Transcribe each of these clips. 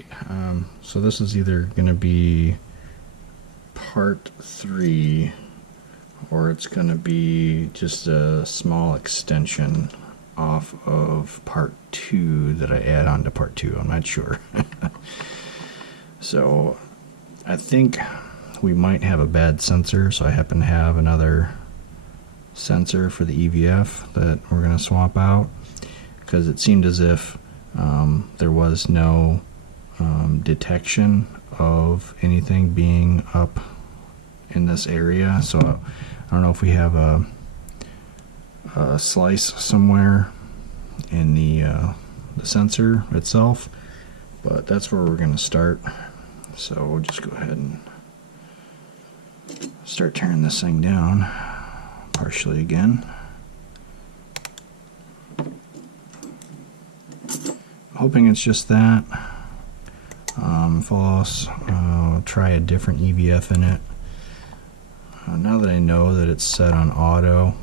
Alright, so this is either going to be part 3 or it's going to be just a small extension off of part 2 that I add on to part 2. I'm not sure. So I think we might have a bad sensor, so I happen to have another sensor for the EVF that we're going to swap out, because it seemed as if there was no detection of anything being up in this area. So I don't know if we have a slice somewhere in the sensor itself, but that's where we're going to start. So we'll just go ahead and start tearing this thing down partially again. Hoping it's just that. False. I'll try a different EVF in it. Now that I know that it's set on auto,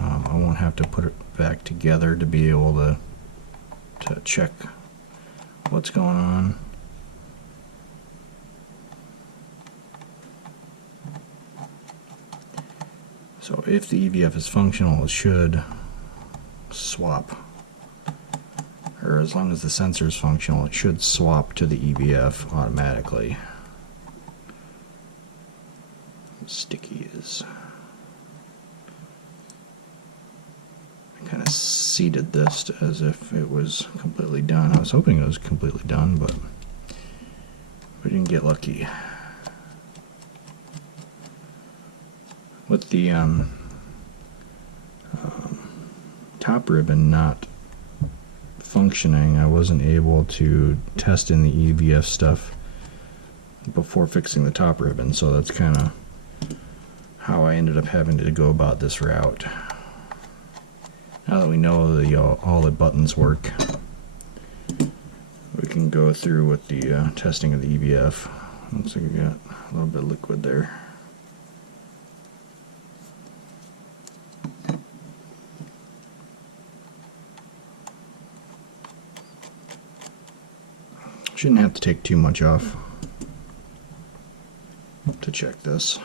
I won't have to put it back together to be able to check what's going on. So if the EVF is functional, it should swap. Or as long as the sensor is functional, it should swap to the EVF automatically. How sticky is. I kind of seated this as if it was completely done. I was hoping it was completely done, but we didn't get lucky. With the top ribbon not functioning, I wasn't able to test in the EVF stuff before fixing the top ribbon, so that's kind of how I ended up having to go about this route. Now that we know all the buttons work, we can go through with the testing of the EVF. Looks like we got a little bit of liquid there. Shouldn't have to take too much off to check this.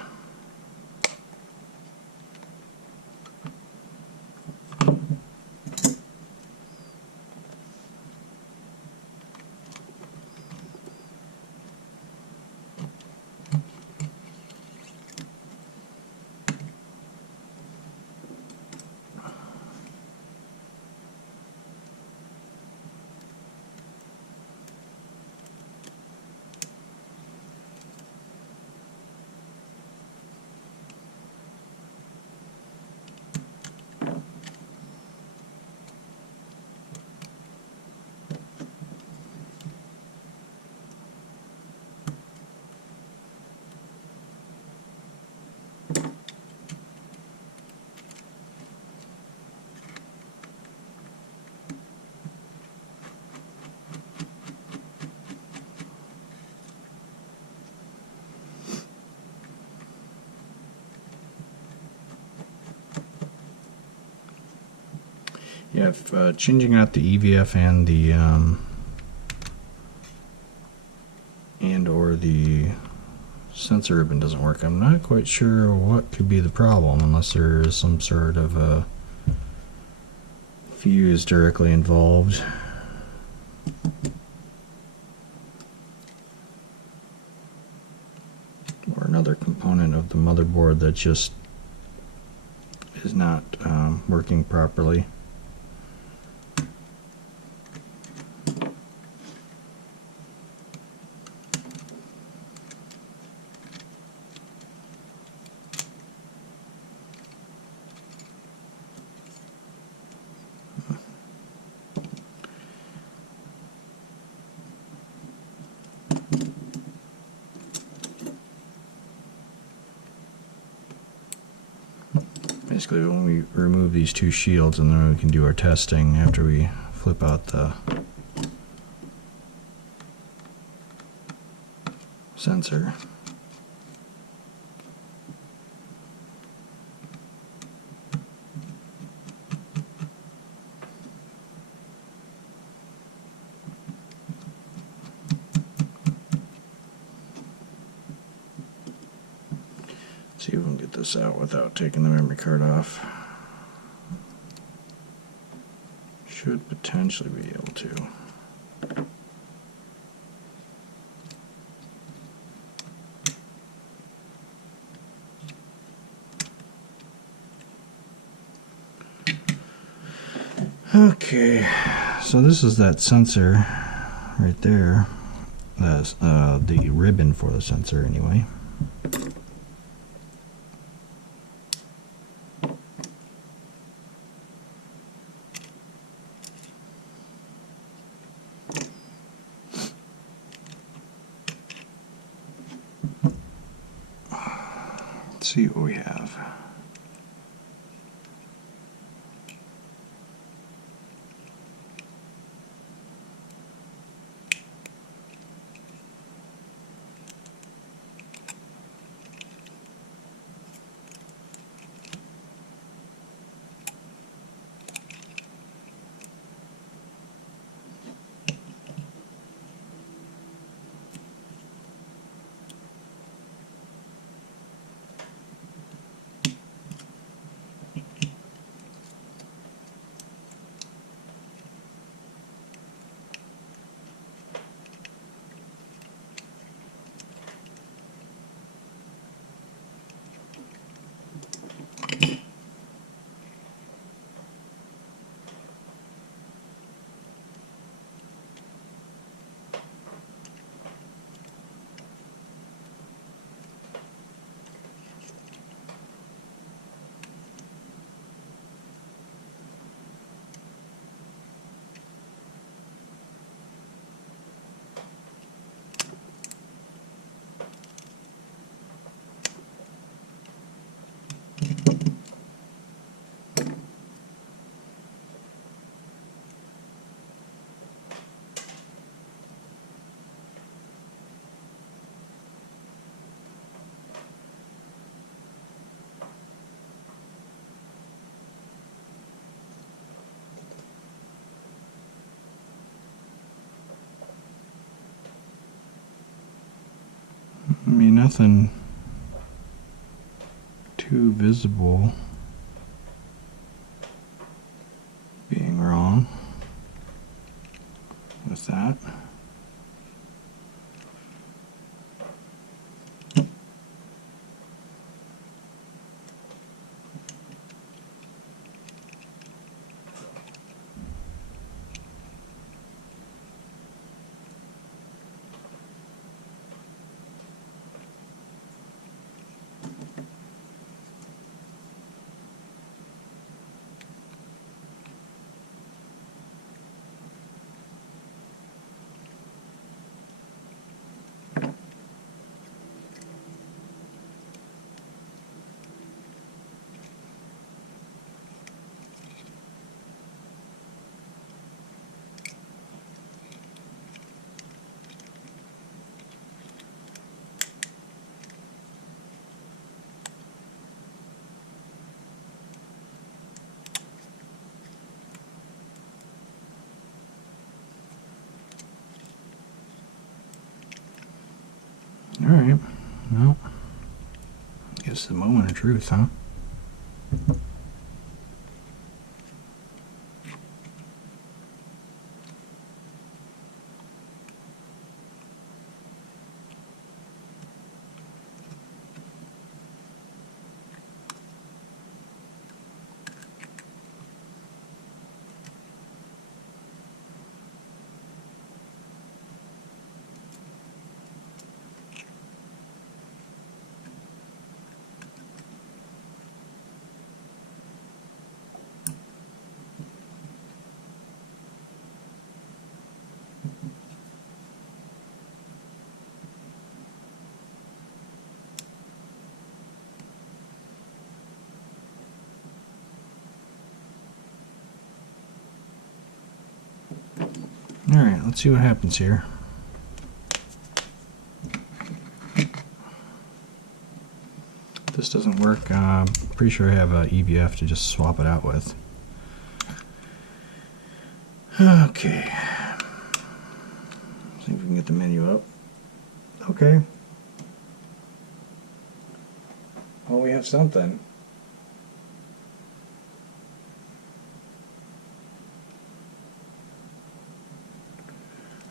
Yeah, if changing out the EVF and the or the sensor ribbon doesn't work, I'm not quite sure what could be the problem, unless there is some sort of a fuse directly involved. Or another component of the motherboard that just is not working properly. Basically, when we remove these two shields, and then we can do our testing after we flip out the sensor. See if we can get this out without taking the memory card off. Should potentially be able to. Okay, so this is that sensor right there. That's the ribbon for the sensor anyway. Let's see what we have. I mean, nothing too visible being wrong with that. All right, well, I guess the moment of truth, huh? All right, let's see what happens here. If this doesn't work, I'm pretty sure I have a EVF to just swap it out with. Okay. See if we can get the menu up. Okay. Well, we have something.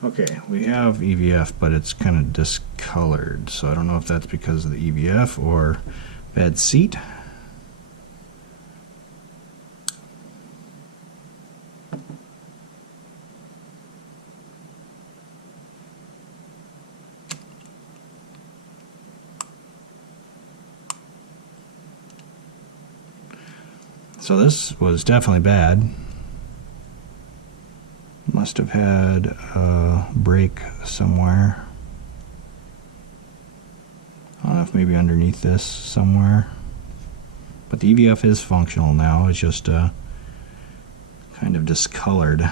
Okay, we have EVF, but it's kind of discolored, so I don't know if that's because of the EVF or bad seat. So this was definitely bad. Must have had a break somewhere. I don't know if maybe underneath this somewhere. But the EVF is functional now. It's just kind of discolored.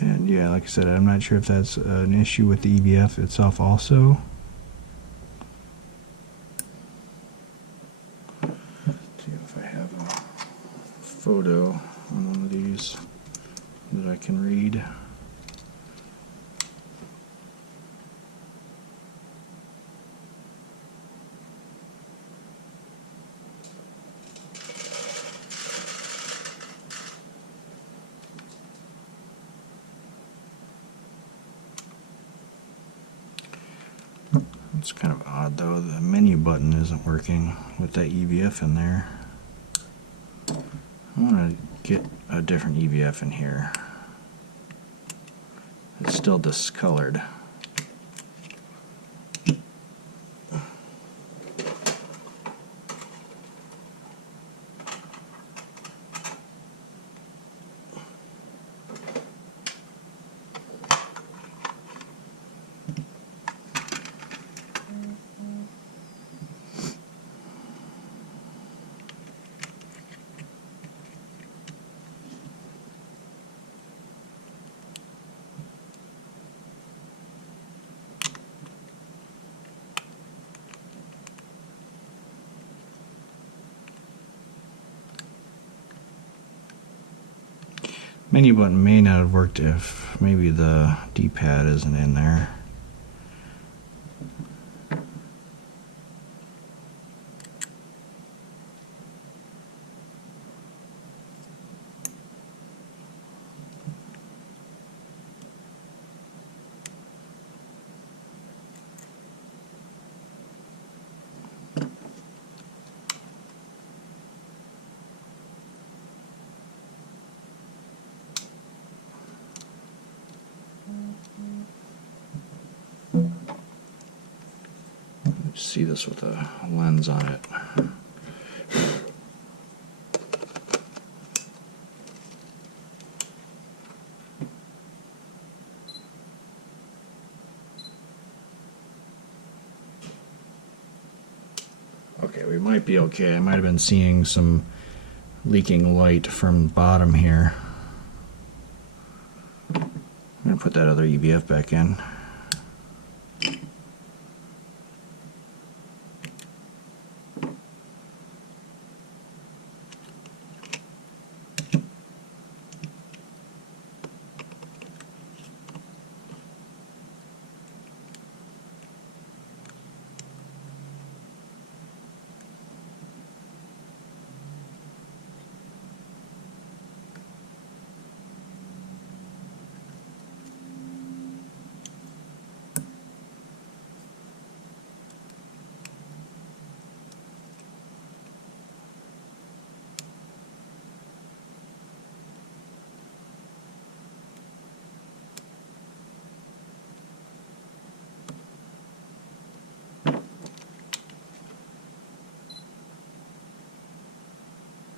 And yeah, like I said, I'm not sure if that's an issue with the EVF itself also. Let's see if I have a photo on one of these that I can read. It's kind of odd though, the menu button isn't working with that EVF in there. I want to get a different EVF in here. It's still discolored. Menu button may not have worked if maybe the D-pad isn't in there. See this with a lens on it. Okay, we might be okay. I might have been seeing some leaking light from the bottom here. I'm going to put that other EVF back in.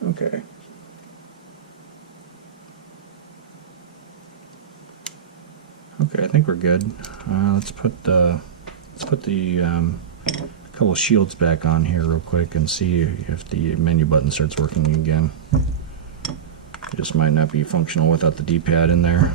Okay. Okay, I think we're good. Let's put the couple shields back on here real quick and see if the menu button starts working again. It just might not be functional without the D-pad in there.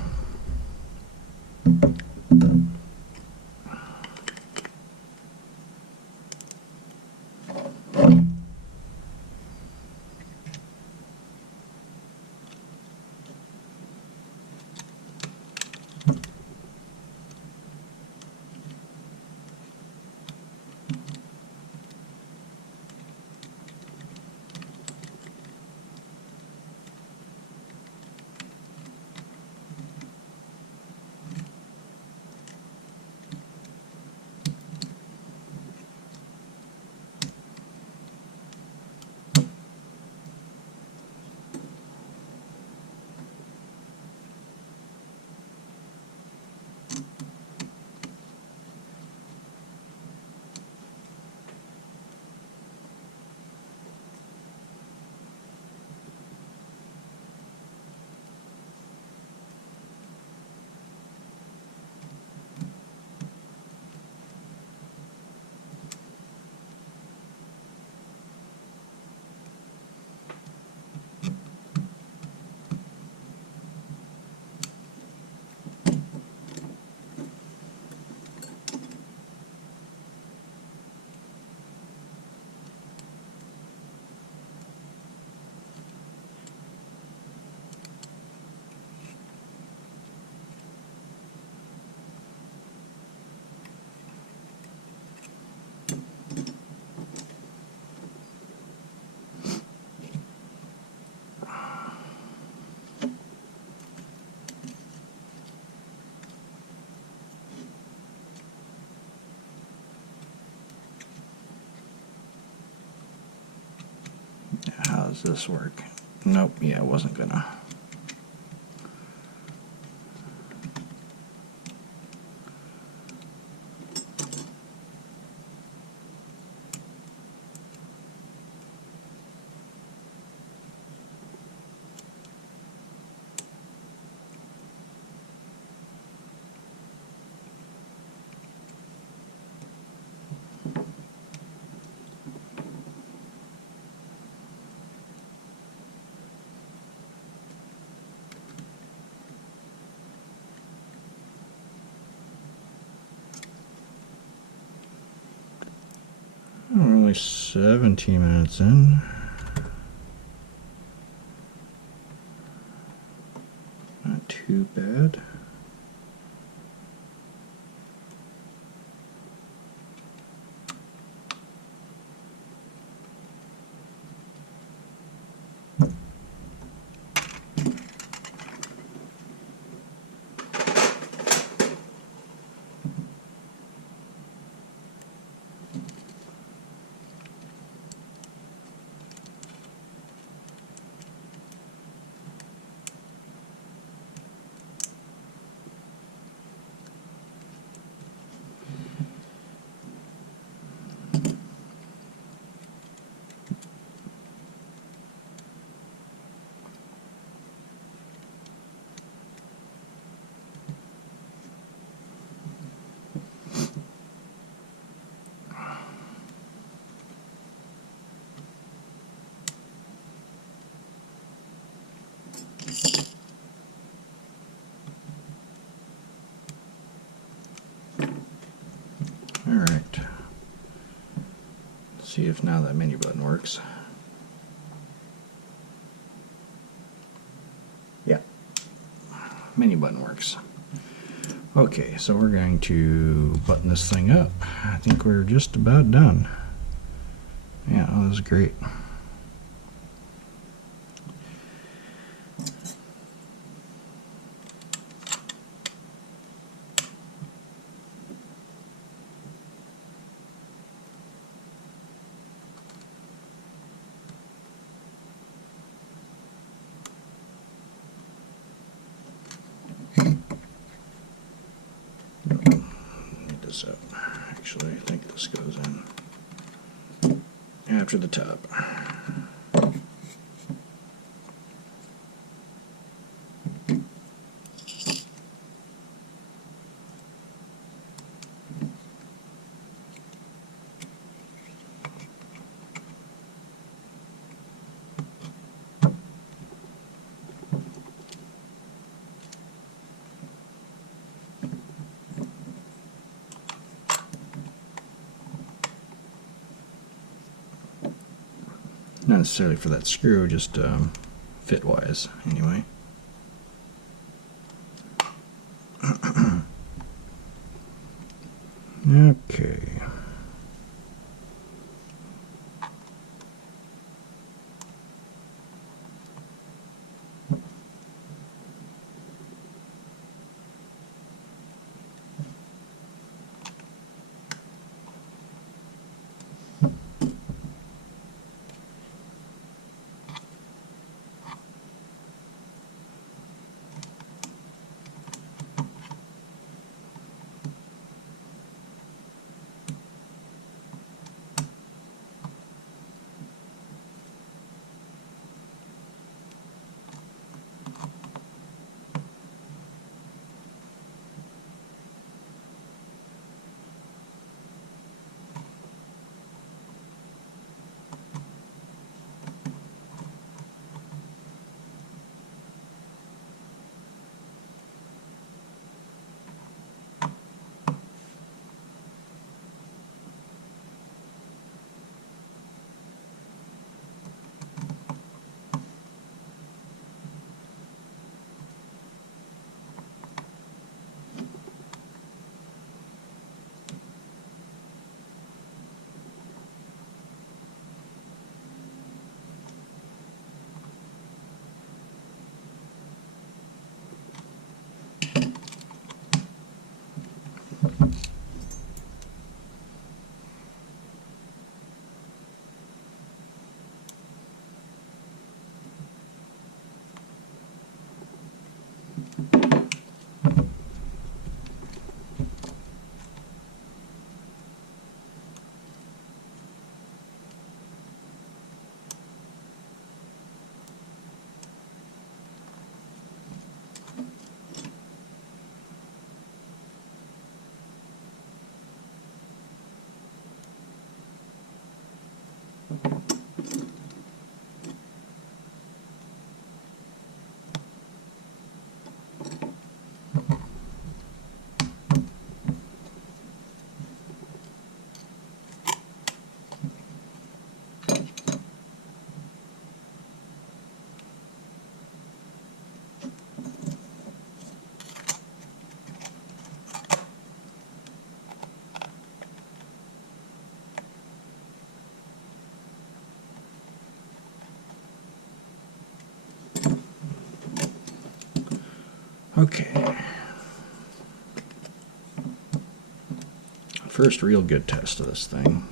How does this work? Nope, yeah, it wasn't gonna. We're only 17 minutes in. Not too bad. Alright. See if now that menu button works. Yeah. Menu button works. Okay, so we're going to button this thing up. I think we're just about done. Yeah, that was great. Need this up. Actually, I think this goes in after the top. Not necessarily for that screw, just fit wise anyway. Okay. Okay. First real good test of this thing.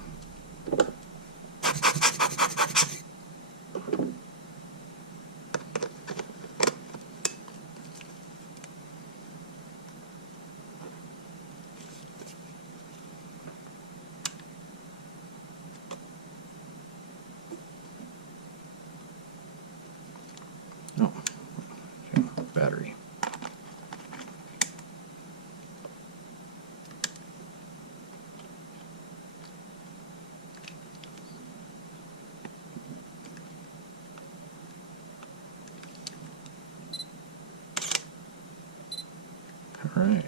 Oh, okay. Battery. All right.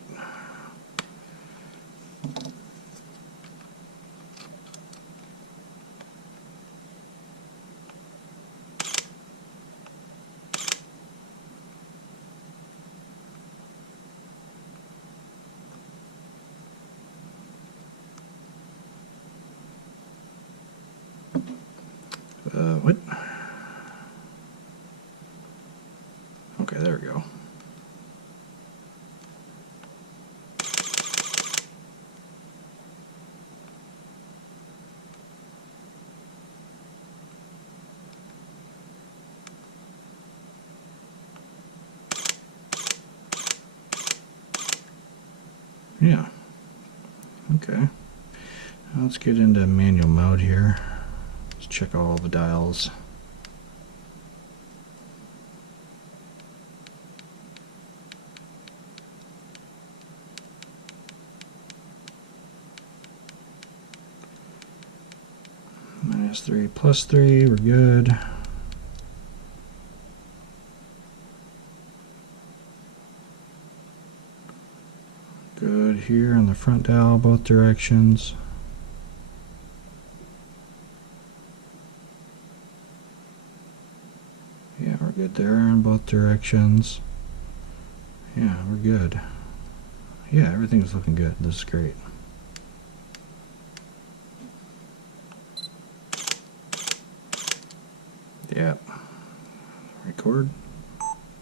What? Okay, there we go. Yeah. Okay. Now let's get into manual mode here. Let's check all the dials. -3, +3, we're good. Good here on the front dial, both directions. good there in both directions. Yeah, we're good. Yeah, everything's looking good. This is great. Yep. Record.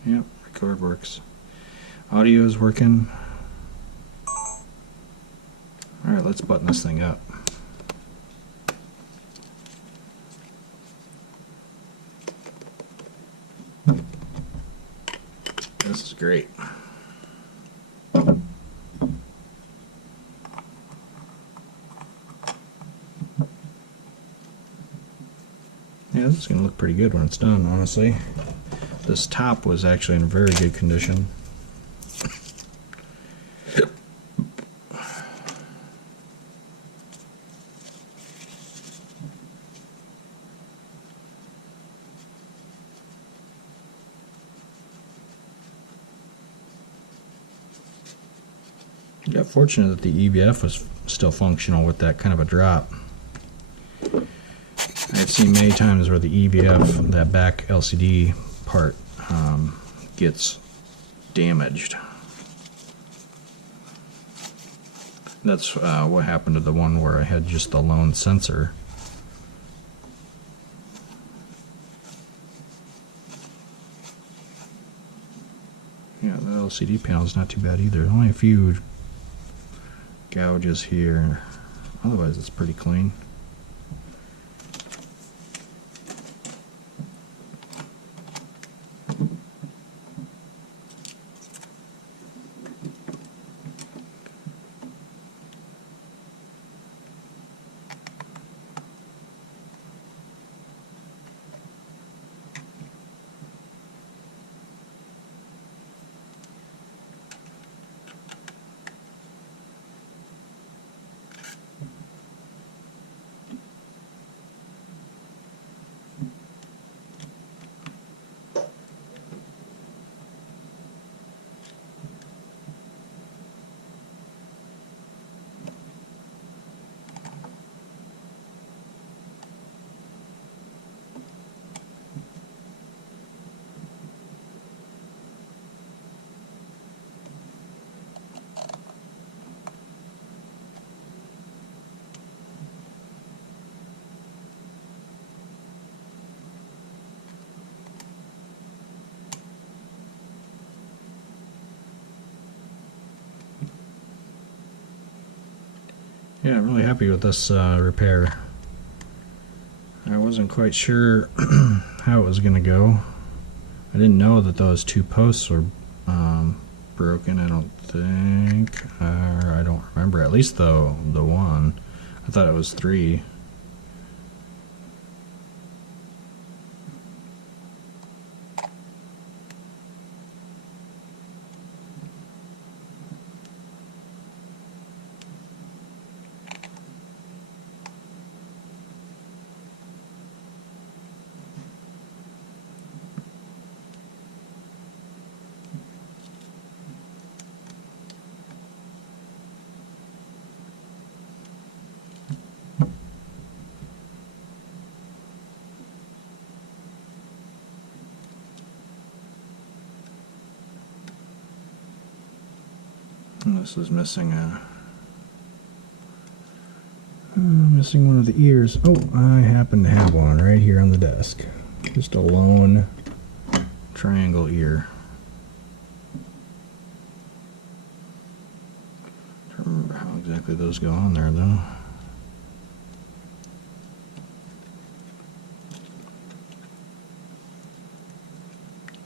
Yep, record works. Audio is working. Alright, let's button this thing up. This is great. Yeah, this is going to look pretty good when it's done, honestly. This top was actually in very good condition. Got fortunate that the EVF was still functional with that kind of a drop. I've seen many times where the EVF, that back LCD part, gets damaged. That's what happened to the one where I had just the lone sensor. Yeah, the LCD panel is not too bad either. Only a few gouges here. Otherwise, it's pretty clean. Yeah, I'm really happy with this repair. I wasn't quite sure how it was going to go. I didn't know that those two posts were broken, I don't think. I don't remember. At least the one. I thought it was 3. This is missing missing one of the ears. Oh, I happen to have one right here on the desk. Just a lone triangle ear. I don't remember how exactly those go on there though.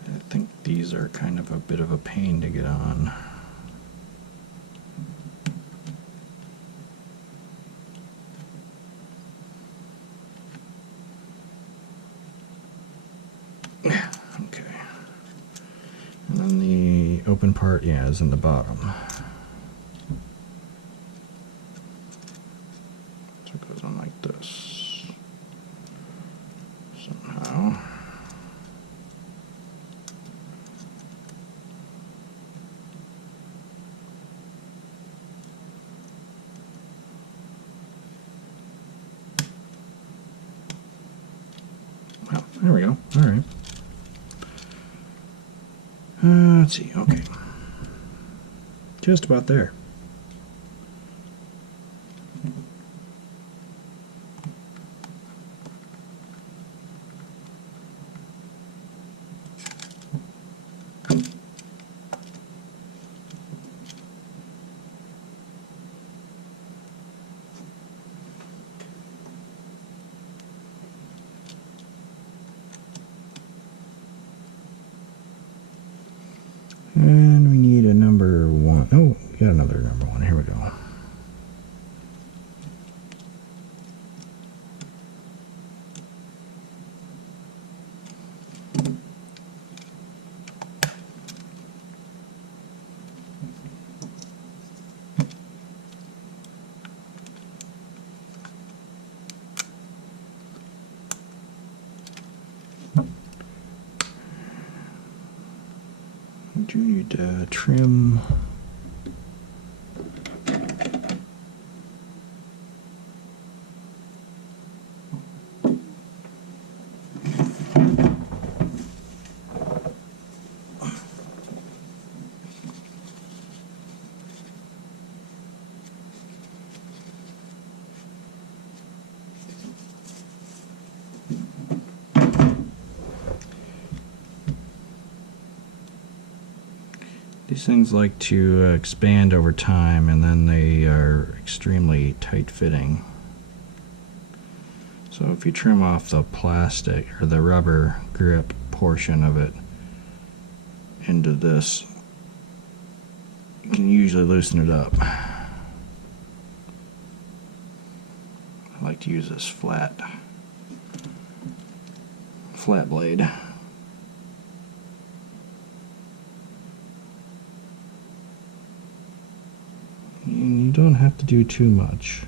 I think these are kind of a bit of a pain to get on. Open part, yeah, is in the bottom. So it goes on like this somehow. Well, there we go. All right. Let's see, okay. Just about there. And we need a number 1. Oh, we got another number 1. Here we go. We do need trim. These things like to expand over time, and then they are extremely tight-fitting. So if you trim off the plastic or the rubber grip portion of it into this, you can usually loosen it up. I like to use this flat blade. And you don't have to do too much.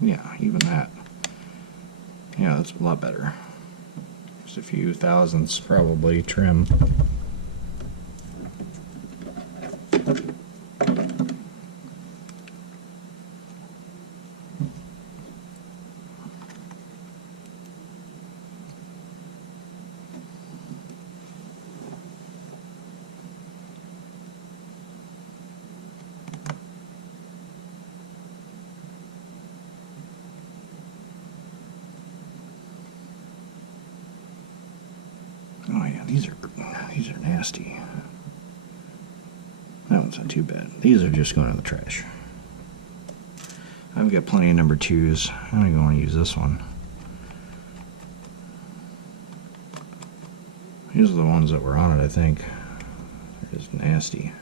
Yeah, even that. Yeah, that's a lot better. Just a few thousandths probably trim. Oh yeah, these are nasty. That one's not too bad. These are just going in the trash. I've got plenty of number 2s. I'm going to go and use this one. These are the ones that were on it, I think. They're just nasty.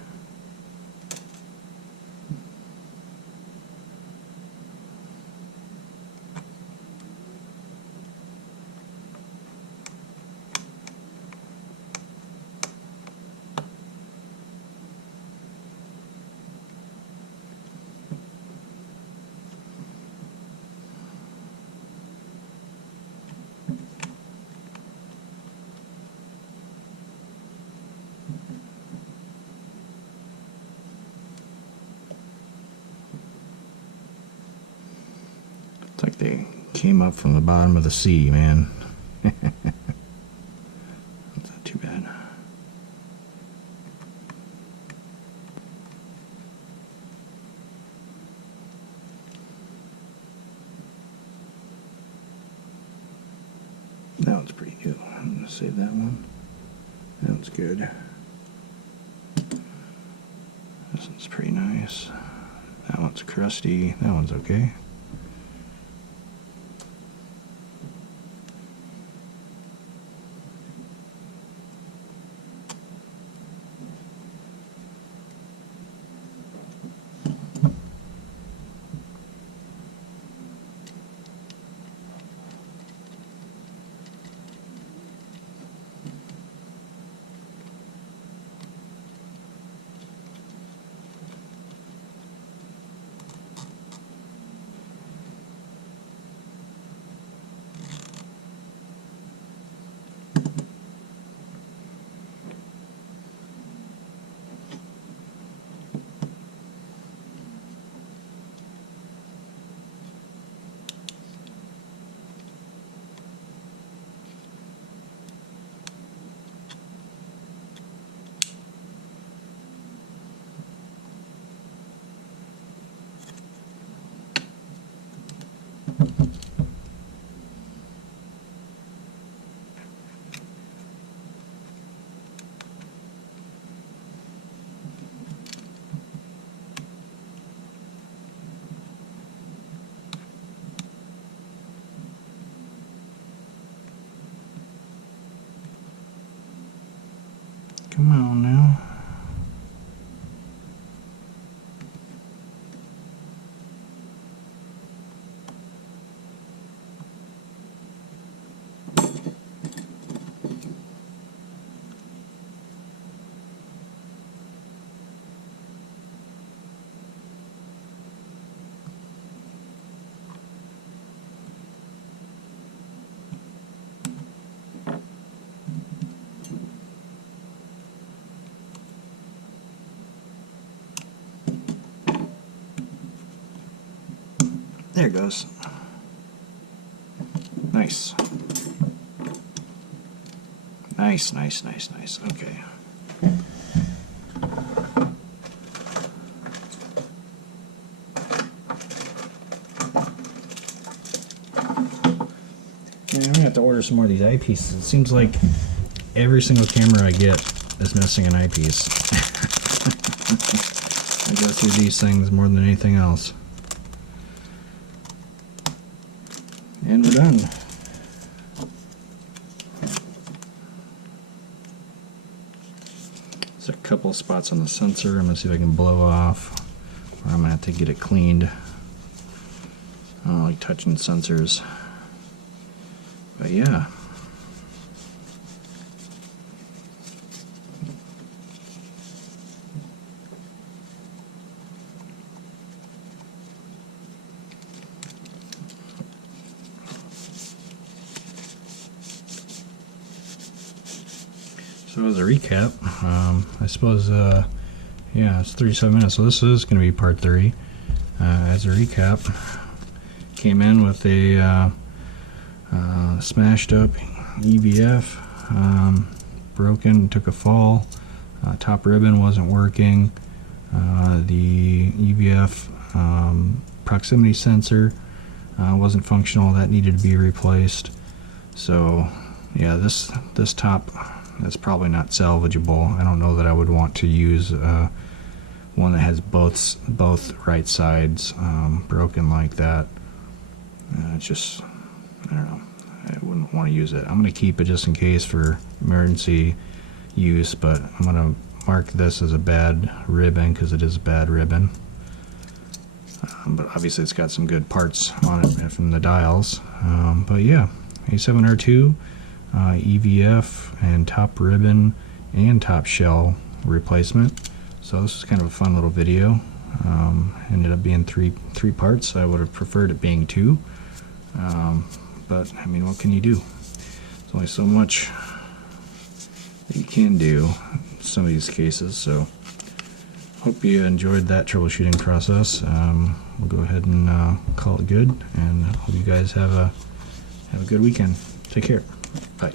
It's like they came up from the bottom of the sea, man. That's not too bad. That one's pretty good. I'm going to save that one. That one's good. This one's pretty nice. That one's crusty. That one's okay. Come on now. There it goes. Nice. Nice, nice, nice, nice. Okay. Yeah, I'm gonna have to order some more of these eyepieces. It seems like every single camera I get is missing an eyepiece. I go through these things more than anything else. And we're done. There's a couple spots on the sensor I'm going to see if I can blow off, or I'm going to have to get it cleaned. I don't like touching sensors. But yeah. So as a recap, I suppose, yeah, it's 37 minutes, so this is going to be part 3. As a recap, came in with a smashed up EVF, broken, took a fall, top ribbon wasn't working, the EVF proximity sensor wasn't functional, that needed to be replaced. So yeah, this top is probably not salvageable. I don't know that I would want to use one that has both right sides broken like that. It's just, I don't know, I wouldn't want to use it. I'm going to keep it just in case for emergency use, but I'm going to mark this as a bad ribbon because it is a bad ribbon. But obviously it's got some good parts on it from the dials. But yeah, A7R2, EVF and top ribbon and top shell replacement. So this is kind of a fun little video. Ended up being three parts. I would have preferred it being 2. But I mean, what can you do? There's only so much that you can do in some of these cases. So hope you enjoyed that troubleshooting process. We'll go ahead and call it good, and hope you guys have a good weekend. Take care. Bye.